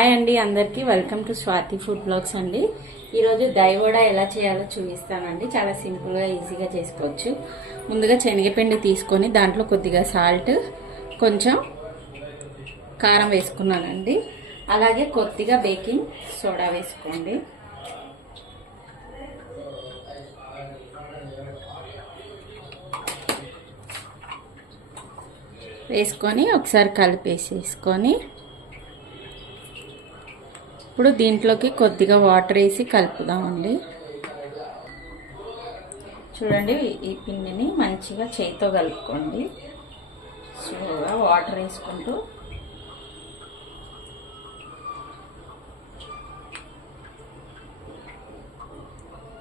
Hi అండి అందరికీ welcome to Swathi food blogs అండి. ఈరోజు దైవడ ఎలా చేయాలో చూపిస్తానండి. చాలా సింపుల్గా ఈజీగా చేసుకోవచ్చు. ముందుగా శనగపిండి తీసుకొని దాంట్లో కొద్దిగా సాల్ట్, కొంచెం కారం వేసుకున్నానండి. అలాగే కొద్దిగా బేకింగ్ సోడా వేసుకోండి. వేసుకొని ఒకసారి కలిపేసేసుకొని ఇప్పుడు దీంట్లోకి కొద్దిగా వాటర్ వేసి కలుపుదామండి. చూడండి, ఈ పిండిని మంచిగా చేతితో కలుపుకోండి. స్లోగా వాటర్ వేసుకుంటూ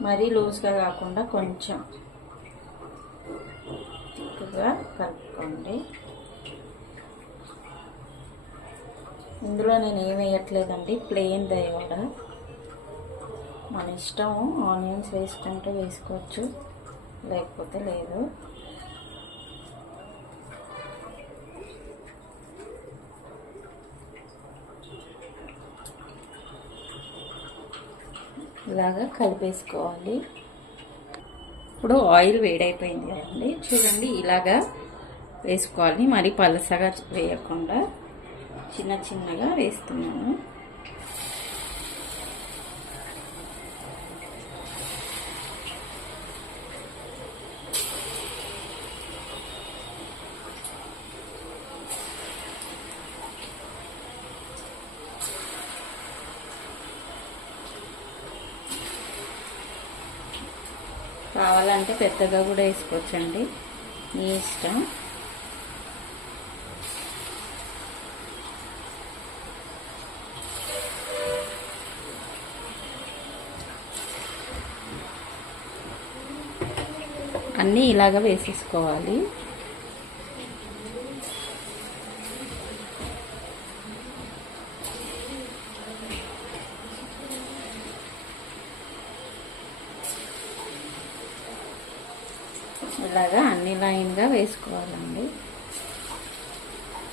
మరీ లూజ్గా కాకుండా కొంచెం తిక్కుగా కలుపుకోండి. ఇందులో నేను ఏం వేయట్లేదండి, ప్లెయిన్ దైవడ. మన ఇష్టం, ఆనియన్స్ వేసుకుంటూ వేసుకోవచ్చు, లేకపోతే లేదు. ఇలాగా కలిపేసుకోవాలి. ఇప్పుడు ఆయిల్ వేడైపోయింది కదండి, చూడండి ఇలాగా వేసుకోవాలి. మరి పలసగా వేయకుండా చిన్న చిన్నగా వేస్తున్నాను. కావాలంటే పెద్దగా కూడా వేసుకోవచ్చండి, మీ ఇష్టం. అన్నీ ఇలాగ వేసేసుకోవాలి. ఇలాగా అన్ని లైన్గా వేసుకోవాలండి.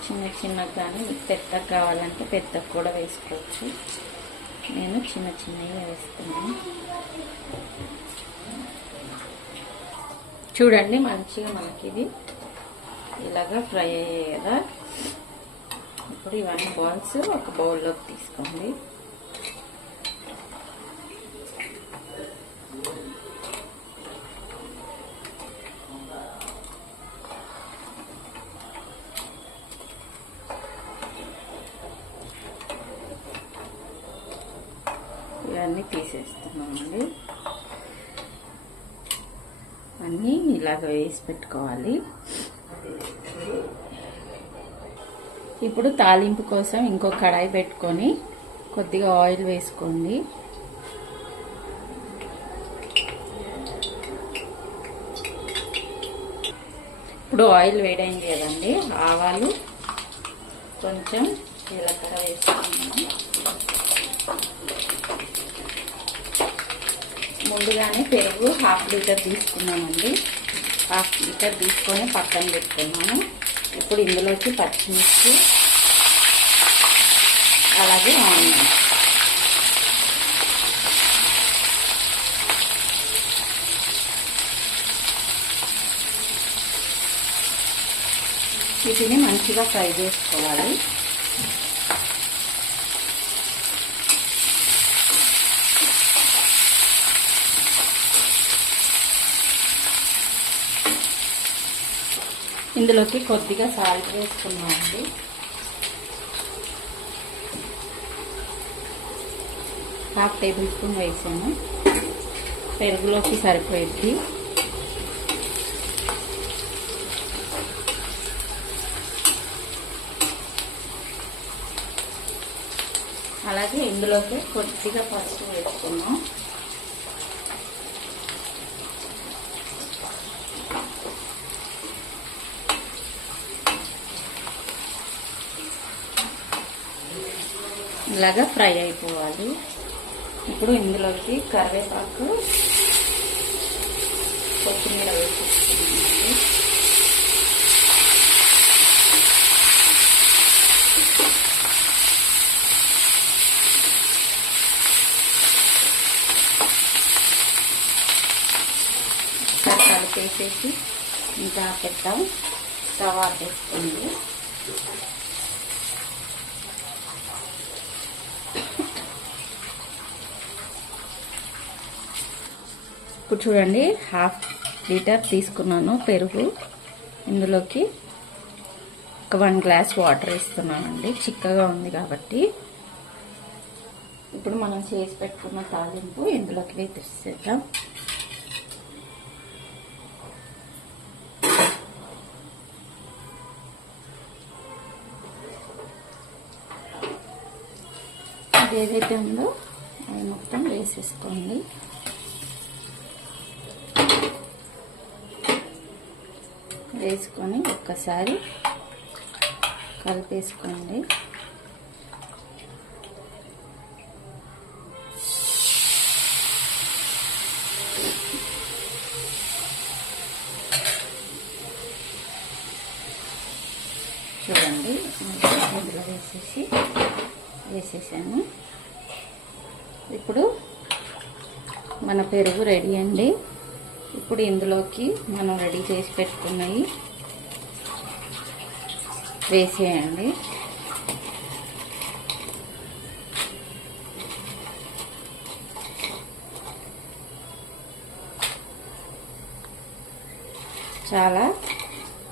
చిన్న చిన్నగా కానీ పెద్దగా కావాలంటే పెద్దగా కూడా వేసుకోవచ్చు. నేను చిన్న చిన్నగా వేస్తున్నాను. చూడండి, మంచిగా మనకి ఇది ఇలాగా ఫ్రై అయ్యాయి కదా. ఇప్పుడు ఇవన్నీ బాల్స్ ఒక బౌల్లోకి తీసుకోండి. ఇవన్నీ తీసేస్తున్నామండి. అన్నీ ఇలాగ వేసి పెట్టుకోవాలి. ఇప్పుడు తాలింపు కోసం ఇంకో కడాయి పెట్టుకొని కొద్దిగా ఆయిల్ వేసుకోండి. ఇప్పుడు ఆయిల్ వేడైంది కదండి, ఆవాలు, కొంచెం జీలకర్ర వేసుకున్నాము. ముందుగానే పెరుగు 1/2 లీటర్ తీసుకున్నామండి. 1/2 లీటర్ తీసుకొని పక్కన పెట్టుకున్నాము. ఇప్పుడు ఇందులోకి పచ్చిమిర్చి, అలాగే ఆనియన్, వీటిని మంచిగా ఫ్రై చేసుకోవాలి. ఇందులోకి కొద్దిగా సాల్ట్ వేసుకున్నామండి. హాఫ్ టేబుల్ స్పూన్ వేసాను. పెరుగులోకి సరిపోయింది. అలాగే ఇందులోకి కొద్దిగా పసుపు వేసుకున్నాం. ఇలాగా ఫ్రై అయిపోవాలి. ఇప్పుడు ఇందులోకి కరివేపాకు, కొత్తిమీర వేసుకుంటున్నామండి. ఒకసారి కలిపేసేసి ఇంకా పెట్టాం. స్టవ్ ఆపేసుకోండి. ఇప్పుడు చూడండి, 1/2 లీటర్ తీసుకున్నాను పెరుగు. ఇందులోకి ఒక 1 గ్లాస్ వాటర్ ఇస్తున్నానండి, చిక్కగా ఉంది కాబట్టి. ఇప్పుడు మనం చేసి పెట్టుకున్న తాలింపు ఇందులోకి వేసేద్దాం. ఇది ఏదైతే ఉందో అది మొత్తం వేసేసుకోండి. వేసుకొని ఒక్కసారి కలిపేసుకోండి. చూడండి, ఇందులో వేసేసాను. ఇప్పుడు మన పెరుగు రెడీ అండి. ఇప్పుడు ఇందులోకి మనం రెడీ చేసి పెట్టుకున్నవి వేసేయండి. చాలా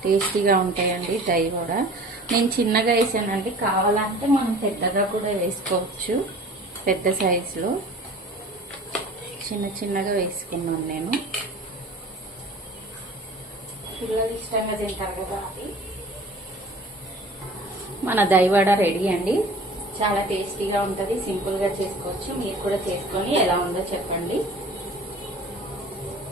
టేస్టీగా ఉంటాయండి దహివడ. నేను చిన్నగా వేసానండి, కావాలంటే మనం పెద్దగా కూడా వేసుకోవచ్చు. పెద్ద సైజులో చిన్నగా వేసుకున్నాను నేను. పిల్లలు ఇష్టంగా తింటారు కదా అది. మన దహివడ రెడీ అండి. చాలా టేస్టీగా ఉంటుంది, సింపుల్గా చేసుకోవచ్చు. మీరు కూడా చేసుకొని ఎలా ఉందో చెప్పండి.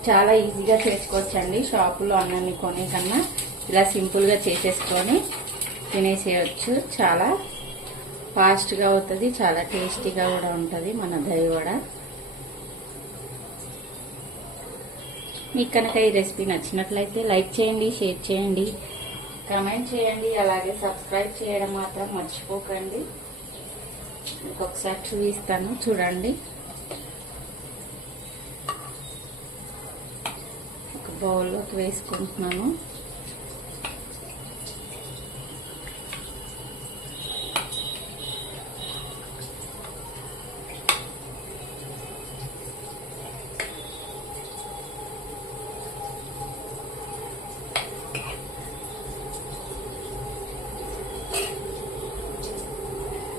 చాలా ఈజీగా చేసుకోవచ్చు అండి. షాపులో అన్నాన్ని కొనే కన్నా ఇలా సింపుల్గా చేసేసుకొని తినేసేయచ్చు. చాలా ఫాస్ట్గా అవుతుంది, చాలా టేస్టీగా కూడా ఉంటుంది మన దహివడ. మీకు కనుక ఈ రెసిపీ నచ్చినట్లయితే లైక్ చేయండి, షేర్ చేయండి, కామెంట్ చేయండి. అలాగే సబ్స్క్రైబ్ చేయడం మాత్రం మర్చిపోకండి. ఇంకొకసారి చూపిస్తాను, చూడండి. ఒక బౌల్లోకి వేసుకుంటున్నాను.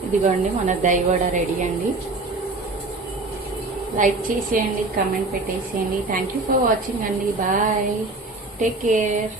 ఇదిగోండి, మన దహివడ రెడీ అండి. లైక్ చేసేయండి, కామెంట్ పెట్టేసేయండి. థ్యాంక్ యూ ఫర్ వాచింగ్ అండి. Bye, take care.